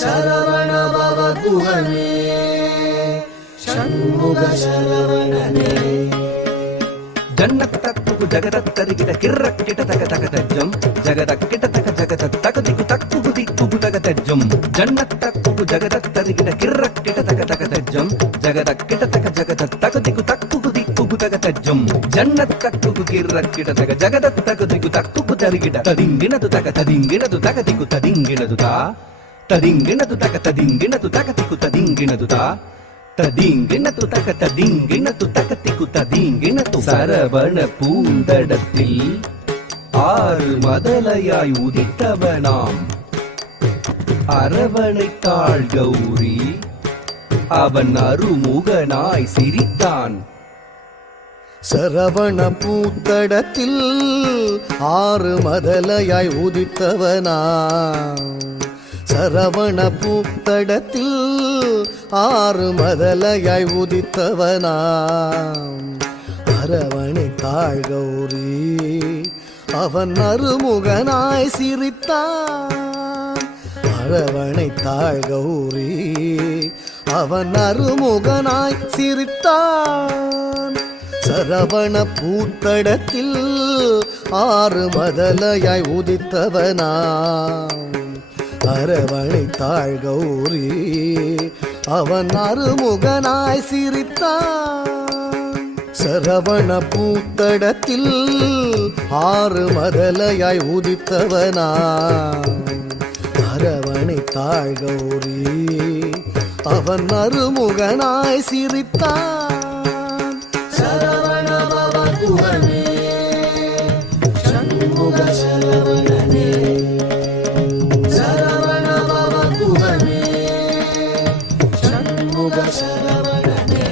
சரவண பவ குஹனே ஷண்முக சரவணனே ஜன்னத்தக்கு ஜகதத்தரிகிட கிர்ரக்கிட தகதகதஜம் ஜகதக்கிட தகதகதகு தக்கு திக்கு தகதஜம் ஜன்னத்தக்கு ஜகதத்தரிகிட கிர்ரக்கிட தகதகதஜம் ஜகதக்கிட தகதகதகு திக்கு தகதஜம் ஜன்னத்தக்கு கிர்ரக்கிட தக ஜகதத்தகு திக்கு தரிகிட ததிங்கினது தகதிக்கு ததிங்கினது தா ததிங்கினது தகதிக்கு ததிங்கினது தா ததிங்கினது தகதிக்கு ததிங்கினது சரவண பூந்தடத்தில் ஆறு மதலையாய் உதித்தவனாம் அரவணைத்தாள் கௌரி அவன் அருமுகனாய் சிரித்தான். சரவண பூத்தடத்தில் ஆறு மதலையாய் உதித்தவனா சரவண பூத்தடத்தில் ஆறு மதலையாய் உதித்தவனா அரவணைத்தாள் கௌரி அவன் அருமுகனாய் சிரித்தான். அரவணைத்தாள் கௌரி அவன் அருமுகனாய் சிரித்தான். சரவண பூத்தடத்தில் ஆறு மதலையாய் உதித்தவனா அரவணைத்தாள் கௌரி அவன் அருமுகனாய் சிரித்தான். சரவண பூத்தடத்தில் ஆறு மதலையாய் உதித்தவனா அரவணைத்தாள் கௌரி அவன் அருமுகனாய் சிரித்தான். சரவண பவ குஹனே ஷண்முக சரவணனே சரவண பவ குஹனே ஷண்முக சரவணனே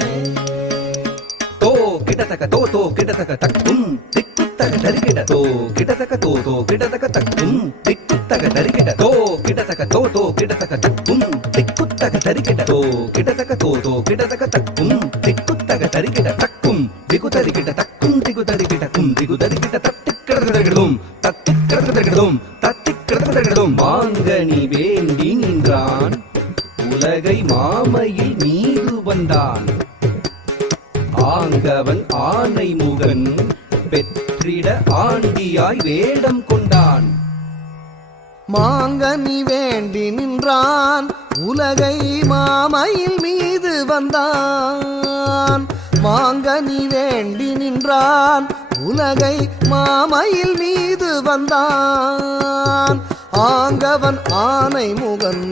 தோ கிடதக தோ கிடதக தக்கும் திக்குத்தக தரிகிட தோ கிடதக தோ கிடதக தக்கும் திக்குத்தக தரிகிட தோ கிடதக தோ கிடதக தக்கும் திக்குத்தக தரிகிட தோ கிடதக தோ கிடதக தக்கும் திக்குத்தக தரிகிட தக்கும் திகு தரிகிட தக்கும் திகு தரிகிட கும் திகு தரிகிட தத்திக்கிறதும் தத்திக்கிறதும் மாங்கனி வேண்டி நின்றான் உலகை மாமையில் மீது வந்தான். ஆங்கவன் ஆனை முகன் பெற்றிட ஆண்டியாய் வேடம் கொண்டான். மாங்கனி வேண்டி நின்றான் உலகை மாமையில் மீது வந்தான். மாங்கனி வேண்டி நின்றான் உலகை மாமையில் மீது வந்தான். ஆங்கவன் ஆனை முகன்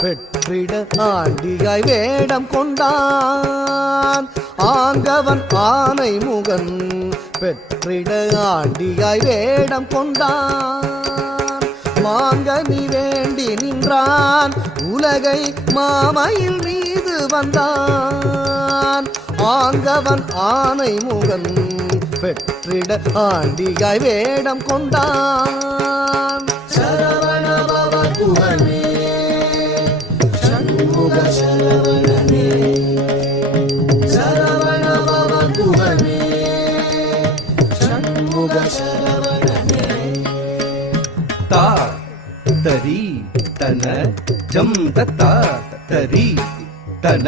பெற்றிட ஆண்டியாய் வேடம் கொண்டான். ஆங்கவன் ஆனை முகன் பெற்றிட ஆண்டியாய் வேடம் கொண்டான். மாங்கனி வேண்டி நின்றான் உலகை மாமையில் மீது வந்தான். ஆங்கவன் ஆனை முகன் பெற்றிட ஆண்டியாய் வேடம் கொண்டான். சரவண பவ குஹனே ஷண்முக சரவணனே சரவண பவ குஹனே ஷண்முக சரவணனே தா தரி தன ஜம் தத்தா தரி தன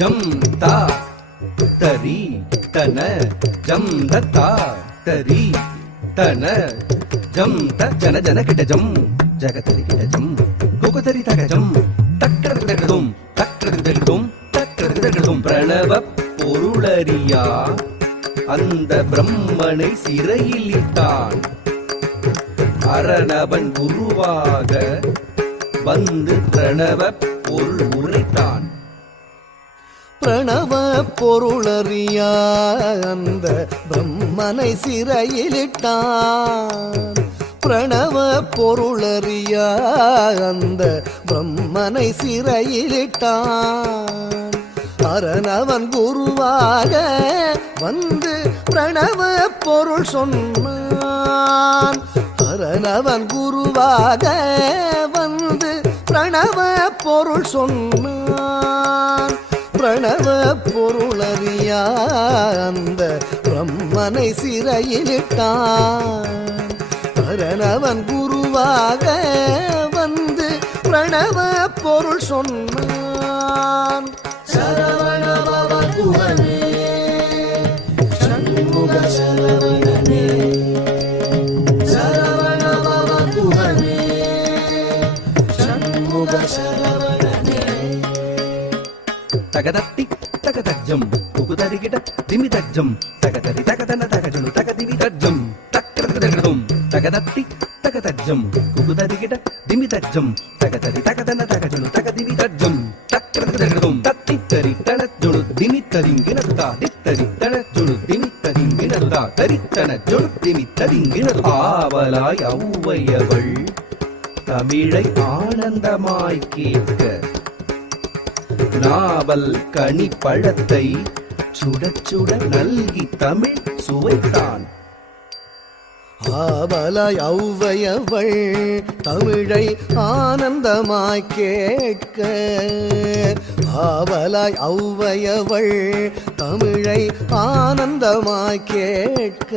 ஜம் தா தரி தன ஜம் தத்தா தரி தன ஜம் த ஜன ஜன கிட்ட ஜம் ஜகதரி கிட்ட ஜம் குகதரி தக ஜம் தக்கரதகதும் தக்கரதகதும் பிரணவ பொருளறியா அந்த பிரம்மனை சிறையில் இட்டான். அரணவன் குருவாக வந்து பிரணவ பொருள் உரைத்தான். பிரணவ பொருளறியா அந்த பிரம்மனை சிறையிலிட்டான். பிரணவ பொருளறியா அந்த பிரம்மனை சிறையிலிட்டான். அரணவன் குருவாக வந்து பிரணவ பொருள் சொன்னான். அரணவன் குருவாக வந்து பிரணவ பொருள் சொன்னான். பிரணவ பொருளறியா அந்த பிரம்மனை சிறையிலிட்டான். அரணவன் குருவாக வந்து பிரணவ பொருள் சொன்னான். சரவணபவ குஹனே சண்முக சரவணனே, சரவணபவ குஹனே சண்முக சரவணனே. தகதத்தி தகதஜம் புகுதரிகிட திமிதஜம் தகதரி தகதன தகஜனு தகதிவி தஜம் தக்கதகதம் தகதத்தி தகதஜம் புகுதரிகிட திமிதஜம் தகதரி தகதன தகஜனு தகதிவி தஜம் தக்கதகதம் தத்தித்தரி தனஜுனு திமித்தரிங்கினதுதா தித்தரி தனஜுனு திமித்தரிங்கினதுதா தரித்தன ஜுனு திமித்தரிங்கினது. ஆவலாய் ஔவையவள் தமிழை ஆனந்தமாய் கேட்க நாவல் கனி பழத்தை சுட சுட நல்கி தமிழ் சுவைத்தான். ஆவலாய் ஔவையவள் தமிழை ஆனந்தமாய் கேட்க, ஆவலாய் ஔவையவள் தமிழை ஆனந்தமாய் கேட்க,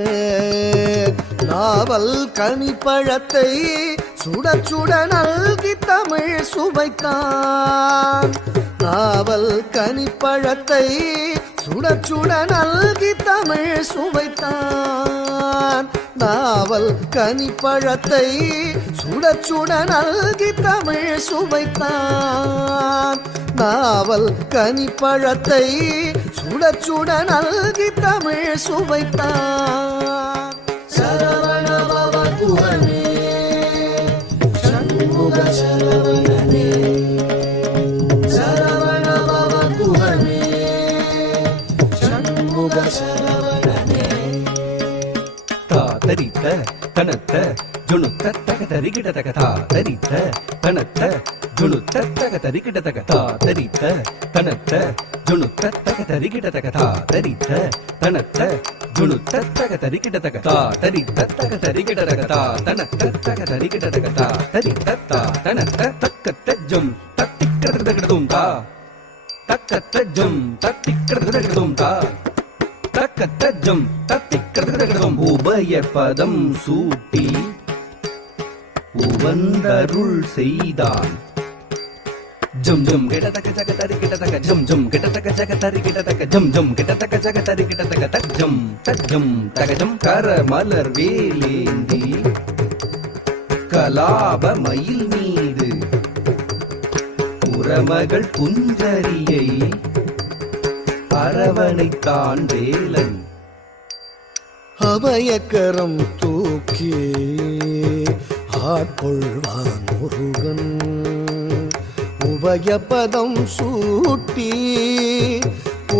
நாவல் கனிப்பழத்தை சுட சுட நல்கி தமிழ் சுவைத்தான். நாவல் கனிப்பழத்தை சுட சுட நல்கி தமிழ் சுவைத்தான். நாவல் கனிப்பழத்தை சுட சுட நல்கி தமிழ் சுவைத்தான். நாவல் கனிப்பழத்தை சுட சுட நல்கி தமிழ் சுவைத்தான். சரவணபவ குஹனே சண்முக சரவணனே, சரவணபவ குஹனே சண்முக சரவணனே. தரித்த தனத்த ஜுணுத்த தகதரிகிட தகதா தரித்த தனத்த ஜுணுத்த தகதரிகிட தகதா தரித்த தனத்த ஜுணுத்த தகதரிகிட தகதா தரித்த தனத்த ஜுணுத்த தகதரிகிட தகதா தரித்த தகதரிகிட தகதா தனத்த தகதரிகிட தகதா தரித்த தனத்த தக்கத்த ஜம் தத்திக்கிறதும் தா தக்கத்த ஜம் தத்திக்கிறதும் தா தக்கத்தஜம் தத்திக்கிறதும். உபய பதம் சூட்டி உவந்தருள் செய்தான். ஜம் ஜம் கிடதக ஜகதரி கிடதக ஜம் ஜம் கிடதக ஜகதரி கிடதக ஜம் ஜம் கிடதக ஜகதரி கிடதக தஜம் தஜம் தகஜம் கரமலர் வேலேந்தி கலாப மயில் மீது புறமகள் குஞ்சரியை அரவணைத்தான் வேலன். அபயக்கரம் தூக்கி ஆட்கொள்வான் முருகன். உபயபதம் சூட்டி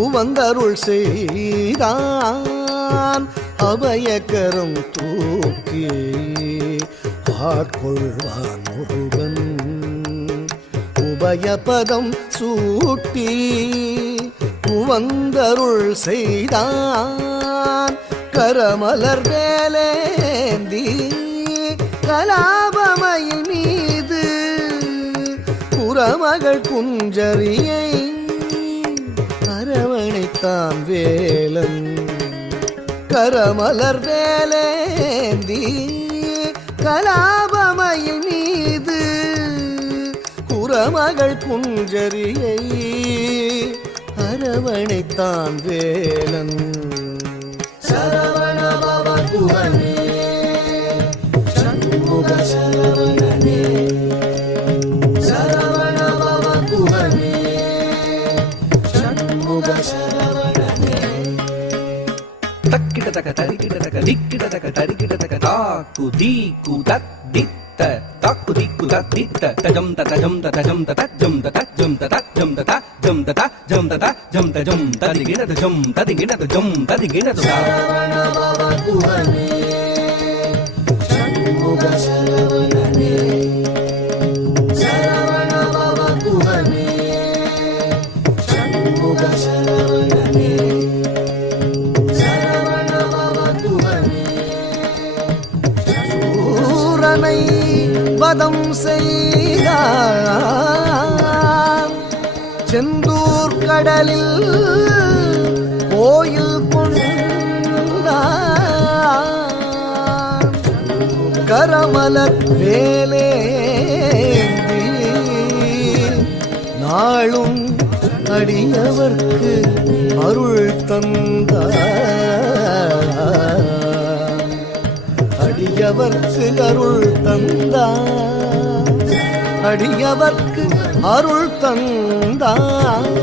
உவந்தருள் செய்தான். அபயக்கரம் தூக்கி ஆட்கொள்வான் முருகன். உபயபதம் சூட்டி உவந்தருள் செய்தான். கரமலர் வேலேந்தி கலாபமயில் மீது புறமகள் குஞ்சரியை அரவணைத்தான் வேலன். கரமலர் வேலேந்தி கலாபமயில் மீது புறமகள் குஞ்சரியை அரவணைத்தான் வேலன். சரவணபவ குஹனே சண்முக சரவணனே, சரவணபவ குஹனே சண்முக சரவணனே. தக்கிட தக தரிக்கிட தக திக்கிட தக தரிக்கிட தக தாக்கு தீக்கு தத்தித்த தாக்கு தீக்கு தத்தித்த தஜம் தஜம் தஜம் தஜம் தஜம் தஜம் தஜம் தஜம் தஜம் தஜம் ததிகிட தஜம் ததிகிட தஜம் ததிகிட சரவணபவ குஹனே சண்முக சரவணனே, சரவணபவ குஹனே சண்முக பதம் செய்தார் செந்தூர் கடலில் கோயில் கொண்டார் கரமலர் வேலேந்தி நாளும் அடியவர்க்கு அருள் தந்தார் அடியவர்க்கு அருள் தந்தார் அடியவர்க்கு அருள் தந்தார்